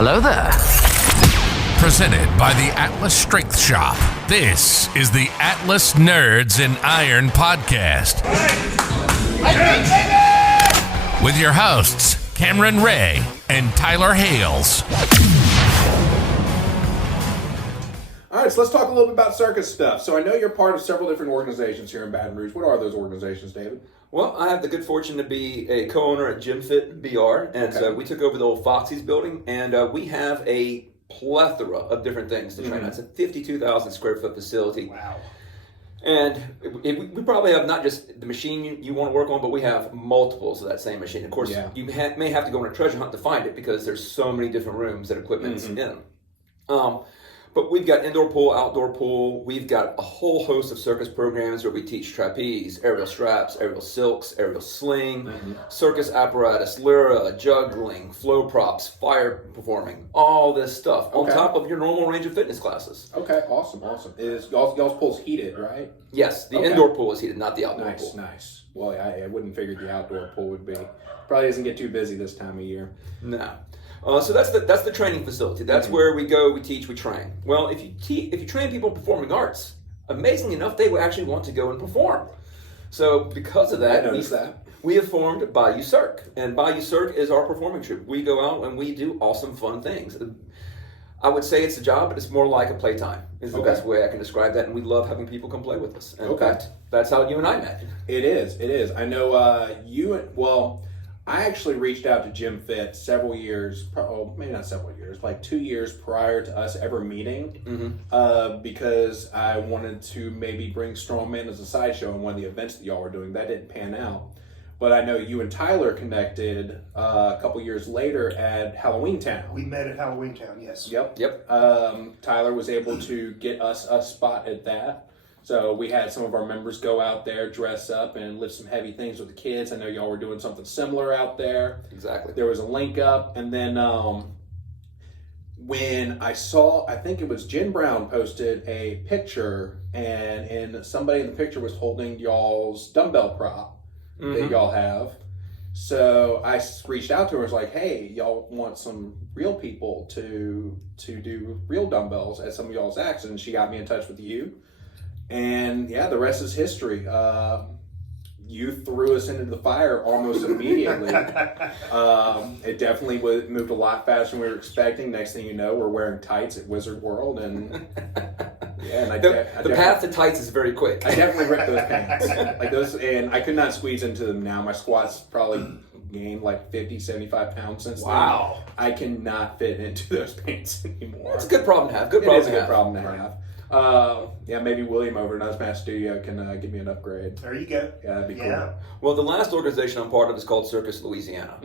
Hello there. Presented by the Atlas Strength Shop. This is the Atlas Nerds in Iron podcast. With your hosts, Cameron Ray and Tyler Hales. All right, so let's talk a little bit about circus stuff. So I know you're part of several different organizations here in Baton Rouge. What are those organizations, David? Well, I have the good fortune to be a co-owner at Gym Fit BR, and so we took over the old Foxy's building, and we have a plethora of different things to train. It's a 52,000 square foot facility. Wow. And we probably have not just the machine you want to work on, but we have multiples of that same machine. Of course, you may have to go on a treasure hunt to find it because there's so many different rooms that equipment's in them. But we've got indoor pool, outdoor pool. We've got a whole host of circus programs where we teach trapeze, aerial straps, aerial silks, aerial sling, circus apparatus, lyra, juggling, flow props, fire performing, all this stuff on top of your normal range of fitness classes. Okay, awesome. Is y'all's pool's heated, right? Yes, the indoor pool is heated, not the outdoor pool. Nice. Well, I wouldn't figure the outdoor pool would be. Probably doesn't get too busy this time of year. No. So that's the training facility. That's where we go, we teach, we train. Well, if you train people in performing arts, amazingly enough, they will actually want to go and perform. So because of that, we have formed Bayou Cirque. And Bayou Cirque is our performing troupe. We go out and we do awesome, fun things. I would say it's a job, but it's more like a playtime is the best way I can describe that. And we love having people come play with us. And in fact, that's how you and I met. It is. I know I actually reached out to Gym Fit several years, maybe not several years, like 2 years prior to us ever meeting, because I wanted to maybe bring Strongman as a sideshow in one of the events that y'all were doing. That didn't pan out. But I know you and Tyler connected a couple years later at Halloween Town. We met at Halloween Town, yes. Yep. Tyler was able to get us a spot at that. So we had some of our members go out there, dress up, and lift some heavy things with the kids. I know y'all were doing something similar out there. Exactly. There was a link up, and then when I think it was Jen Brown posted a picture, and somebody in the picture was holding y'all's dumbbell prop that y'all have. So I reached out to her and was like, hey, y'all want some real people to do real dumbbells at some of y'all's acts? And she got me in touch with you. And the rest is history. You threw us into the fire almost immediately. It definitely moved a lot faster than we were expecting. Next thing you know, we're wearing tights at Wizard World, and the path to tights is very quick. I definitely ripped those pants, and I could not squeeze into them now. My squats probably gained like 50, 75 pounds since then. Wow. I cannot fit into those pants anymore. It's a good problem to have. It is a good problem to have. Maybe William over at Nuzmatch Studio can give me an upgrade. There you go. Yeah, that'd be cool. Well, the last organization I'm part of is called Circus, Louisiana,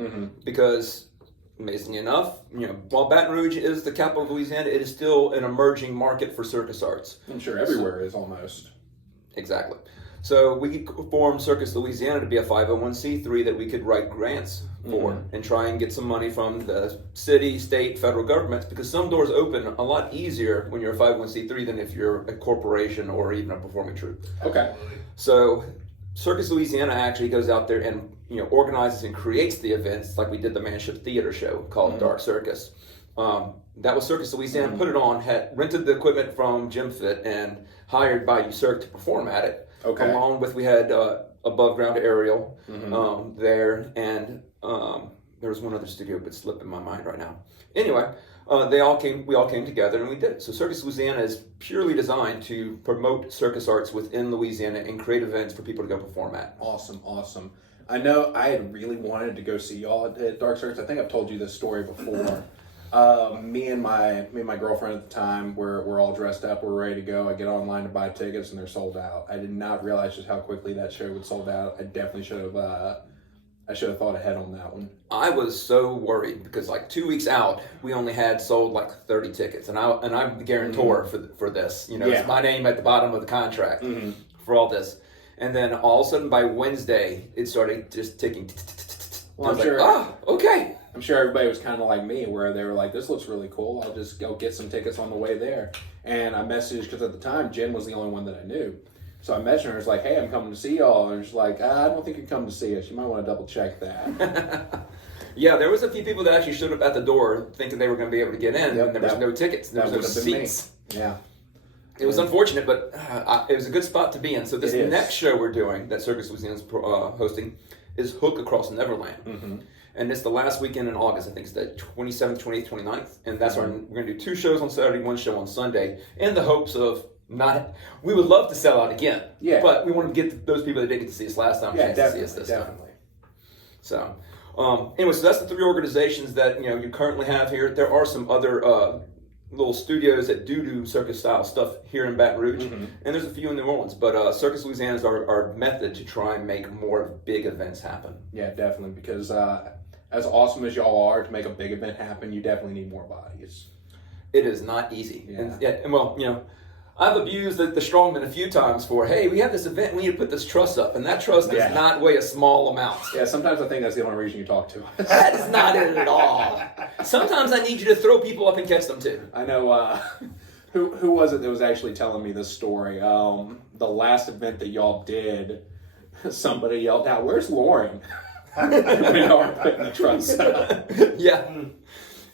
because amazingly enough, while Baton Rouge is the capital of Louisiana, it is still an emerging market for circus arts. I'm sure everywhere is almost. Exactly. So we formed Circus Louisiana to be a 501c3 that we could write grants for and try and get some money from the city, state, federal governments, because some doors open a lot easier when you're a 501c3 than if you're a corporation or even a performing troupe. Okay. So Circus Louisiana actually goes out there and organizes and creates the events, like we did the Manship Theater show called Dark Circus. That was Circus Louisiana, put it on, had rented the equipment from Gym Fit and hired Bayou Cirque to perform at it. Okay. Along with, we had above ground aerial there, and there was one other studio, but slipping my mind right now. Anyway, we all came together and we did it. So Circus Louisiana is purely designed to promote circus arts within Louisiana and create events for people to go perform at. Awesome. I know I had really wanted to go see y'all at Dark Circus. I think I've told you this story before. Me and my girlfriend at the time, we're all dressed up, we're ready to go. I get online to buy tickets and they're sold out. I did not realize just how quickly that show would sold out. I definitely should have thought ahead on that one. I was so worried because like 2 weeks out, we only had sold like 30 tickets, and I'm the guarantor for this. It's my name at the bottom of the contract for all this. And then all of a sudden by Wednesday, it started just ticking. Well, okay. I'm sure everybody was kind of like me, where they were like, this looks really cool. I'll just go get some tickets on the way there. And I messaged, because at the time, Jen was the only one that I knew. So I messaged her and was like, hey, I'm coming to see y'all. And she's like, I don't think you're coming to see us. You might want to double check that. Yeah, there was a few people that actually showed up at the door thinking they were going to be able to get in, and there was no tickets. There was no seats. Yeah. It was unfortunate, but it was a good spot to be in. So this next show we're doing, that Circus Louisiana's hosting, is Hook Across Neverland. Mm-hmm. And it's the last weekend in August. I think it's the 27th, 28th, 29th. And that's where we're going to do 2 shows on Saturday, 1 show on Sunday, in the hopes of we would love to sell out again. Yeah. But we want to get those people that didn't get to see us last time a chance to see us this time. So, anyway, so that's the 3 organizations that you currently have here. There are some other little studios that do circus style stuff here in Baton Rouge, and there's a few in New Orleans. But Circus Louisiana is our method to try and make more big events happen. Yeah, definitely, because as awesome as y'all are to make a big event happen, you definitely need more bodies. It is not easy. Yeah. And well, I've abused the Strongman a few times for, hey, we have this event, we need to put this truss up, and that truss does not weigh a small amount. Yeah, sometimes I think that's the only reason you talk to us. That is not it at all. Sometimes I need you to throw people up and catch them too. I know, who was it that was actually telling me this story? The last event that y'all did, somebody yelled out, "Where's Lauren?" when y'all were putting the truss up. Yeah.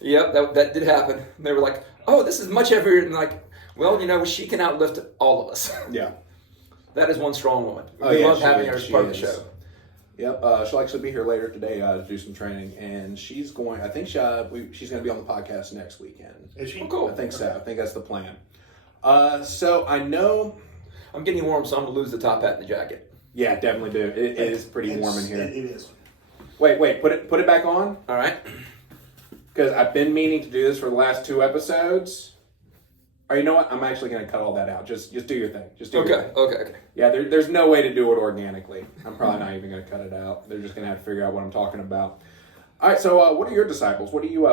Yep, that did happen. They were like, "Oh, this is much heavier than well, she can outlift all of us." Yeah. That is one strong woman. We love having her as part of the show. Yep. She'll actually be here later today to do some training, and she's going to be on the podcast next weekend. Is she? Oh, cool. I think so. I think that's the plan. So I know I'm getting warm, so I'm going to lose the top hat and the jacket. Yeah, definitely do. It is pretty warm in here. It is. Wait. Put it back on. All right. Because I've been meaning to do this for the last 2 episodes. Or you know what? I'm actually going to cut all that out. Just do your thing. Just do your thing. Okay. Yeah, there's no way to do it organically. I'm probably not even going to cut it out. They're just going to have to figure out what I'm talking about. All right. So, what are your disciples? What do you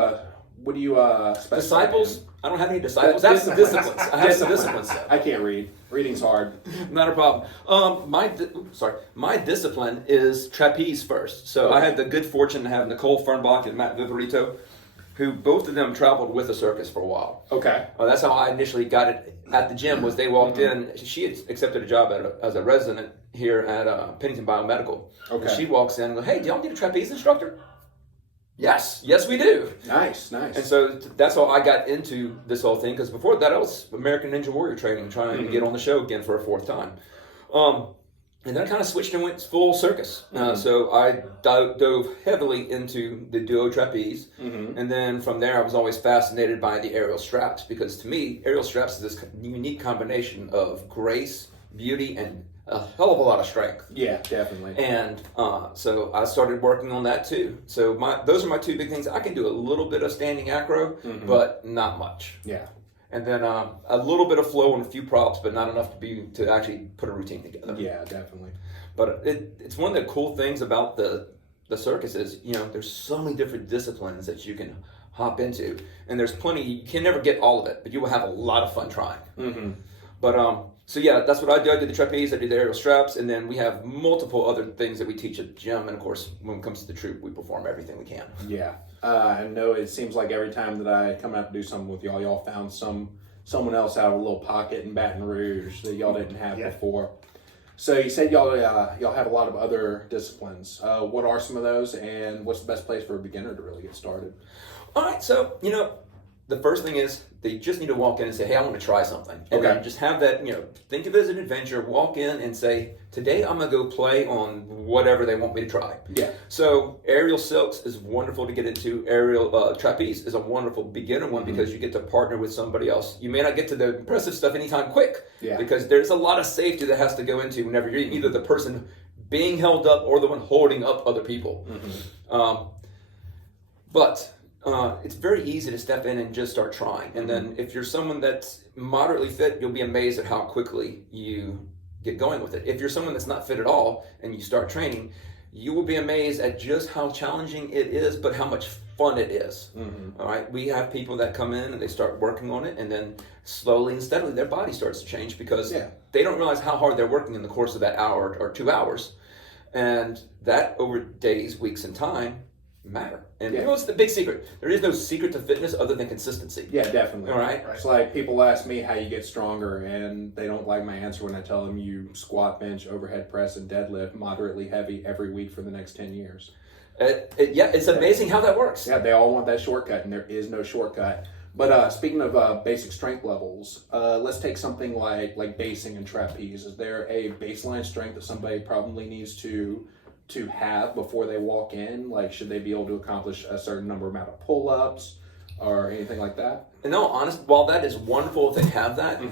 specify? Disciples? I don't have any disciples. I have some disciplines. I have some disciplines. I can't read. Reading's hard. Not a problem. My discipline is trapeze first. So I had the good fortune to have Nicole Fernbach and Matt Viverito, who both of them traveled with the circus for a while. Okay. That's how I initially got it at the gym. Was they walked in. She had accepted a job as a resident here at Pennington Biomedical. Okay. And she walks in and goes, "Hey, do y'all need a trapeze instructor?" Yes, we do. Nice. And so that's how I got into this whole thing, because before that I was American Ninja Warrior training, trying to get on the show again for a 4th time. And then I kind of switched and went full circus. So I dove heavily into the duo trapeze. And then from there I was always fascinated by the aerial straps, because to me, aerial straps is this unique combination of grace, beauty, and a hell of a lot of strength. Yeah, definitely. And so I started working on that too. So those are my 2 big things. I can do a little bit of standing acro, but not much. Yeah. And then a little bit of flow and a few props, but not enough to actually put a routine together. Yeah, definitely. But it's one of the cool things about the circus is, there's so many different disciplines that you can hop into. And there's plenty, you can never get all of it, but you will have a lot of fun trying. But so yeah, that's what I do. I do the trapeze, I do the aerial straps, and then we have multiple other things that we teach at the gym. And of course, when it comes to the troop, we perform everything we can. Yeah. I know it seems like every time that I come out to do something with y'all found someone else out of a little pocket in Baton Rouge that y'all didn't have before. So you said y'all have a lot of other disciplines. What are some of those, and what's the best place for a beginner to really get started? All right, so the first thing is they just need to walk in and say, "Hey, I want to try something." And then just have that, think of it as an adventure. Walk in and say, "Today I'm going to go play on whatever they want me to try." Yeah. So aerial silks is wonderful to get into. Aerial trapeze is a wonderful beginner one, because you get to partner with somebody else. You may not get to the impressive stuff anytime quick, because there's a lot of safety that has to go into whenever you're either the person being held up or the one holding up other people. But it's very easy to step in and just start trying. And then if you're someone that's moderately fit, you'll be amazed at how quickly you get going with it. If you're someone that's not fit at all and you start training, you will be amazed at just how challenging it is, but how much fun it is. All right. We have people that come in and they start working on it, and then slowly and steadily their body starts to change, because they don't realize how hard they're working in the course of that hour or 2 hours. And that over days, weeks, and time matter. And what's the big secret? There is no secret to fitness other than consistency. Yeah, definitely. All right. It's like people ask me how you get stronger, and they don't like my answer when I tell them you squat, bench, overhead press, and deadlift moderately heavy every week for the next 10 years. It's amazing how that works. Yeah, they all want that shortcut, and there is no shortcut. But speaking of basic strength levels, let's take something like basing and trapeze. Is there a baseline strength that somebody probably needs to have before they walk in? Like, should they be able to accomplish a certain amount of pull-ups or anything like that? And no, honest, while that is wonderful if they have that,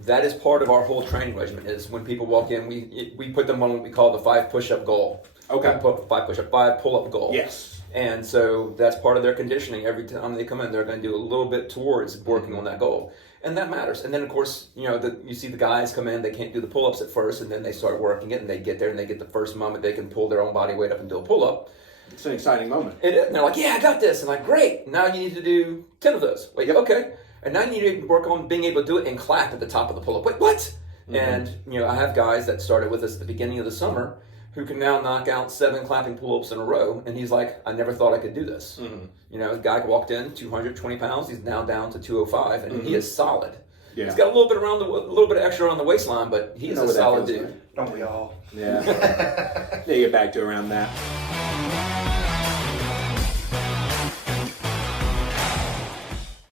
that is part of our whole training regimen. Is when people walk in, we put them on what we call the 5 push-up goal. Okay. 5 pull-up goal. Yes. And so that's part of their conditioning. Every time they come in, they're going to do a little bit towards working on that goal. And that matters. And then, of course, you see the guys come in, they can't do the pull-ups at first, and then they start working it, and they get there, and they get the first moment they can pull their own body weight up and do a pull-up. It's an exciting moment. It is. And they're like, yeah, I got this. And I'm like, great. Now you need to do 10 of those. Wait, okay. And now you need to work on being able to do it and clap at the top of the pull-up. Wait, what? And, I have guys that started with us at the beginning of the summer who can now knock out 7 clapping pull-ups in a row, and he's like, I never thought I could do this. A guy walked in, 220 pounds, he's now down to 205, and he is solid. Yeah. He's got a little bit extra around the waistline, but he's a solid dude. Don't we all? Yeah. They get back to around that.